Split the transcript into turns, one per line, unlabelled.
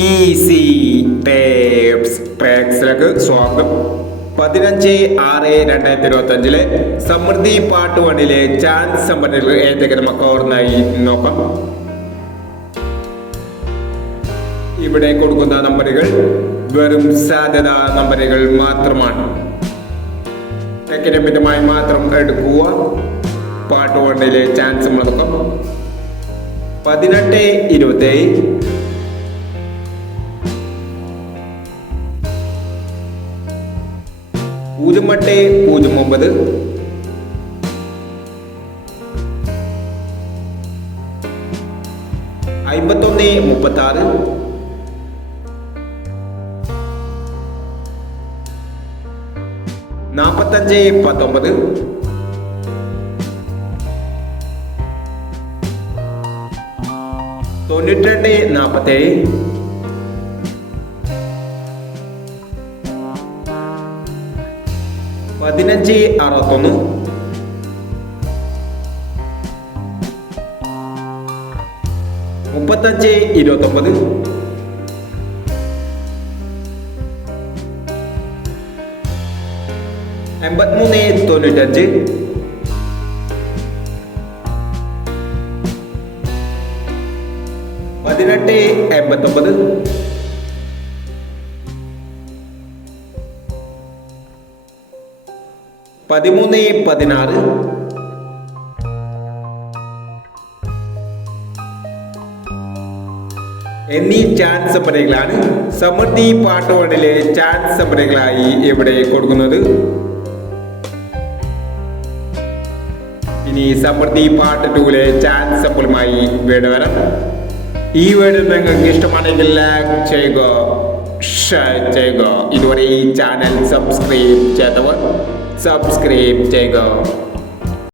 Easy tapes സ്വാഗതം. പതിനഞ്ച് ആറ് രണ്ടായിരത്തി ഇരുപത്തി അഞ്ചിലെ സമൃദ്ധി പാട്ട് വണ്ണിലെ ചാൻസ് സമ്പന്നകൾ ഏതൊക്കെ നമുക്ക് ഓർമ്മയായി നോക്കാം. ഇവിടെ കൊടുക്കുന്ന നമ്പറുകൾ വെറും സാധ്യത നമ്പറുകൾ മാത്രമാണ്. ടെക്കിനമിതമായി മാത്രം എടുക്കുക. പാട്ട് വണ്ണിലെ ചാൻസ് നോക്കാം. പതിനെട്ട് ഇരുപത്തേഴ് പൂജ്യം എട്ട് പൂജ്യം ഒമ്പത്. അമ്പത്തൊന്ന് മുപ്പത്തി ആറ് നാൽപ്പത്തഞ്ച് പത്തൊമ്പത്. തൊണ്ണൂറ്റിരണ്ട് നാൽപ്പത്തേഴ് പതിനഞ്ച് അറുപത്തൊന്ന്. മുപ്പത്തഞ്ച് ഇരുപത്തൊമ്പത്. എൺപത്തിമൂന്ന് തൊണ്ണൂറ്റഞ്ച്. പതിനെട്ട് എൺപത്തൊമ്പത്. പതിമൂന്ന് പതിനാറ്. എന്നീ ചാൻസ് സമ്മതികളാണ് സമൃദ്ധി പാട്ട് വണ്ണിലെ ചാൻസ് സമ്മതികളായി ഇവിടെ കൊടുക്കുന്നത്. ഇനി സമൃദ്ധി പാട്ട് ടൂലെ ചാൻസ് സപ്പളുമായി വീട് വരാം. ഈ വേട് നിങ്ങൾക്ക് ഇഷ്ടമാണെങ്കിൽ ലൈക്ക് ചെയ്യുക ഷെയർ ചെയ്യുക. ഇതുവരെ ഈ ചാനൽ സബ്സ്ക്രൈബ് ചെയ്തവർ സബ്സ്ക്രൈബ് ചെയ്യുക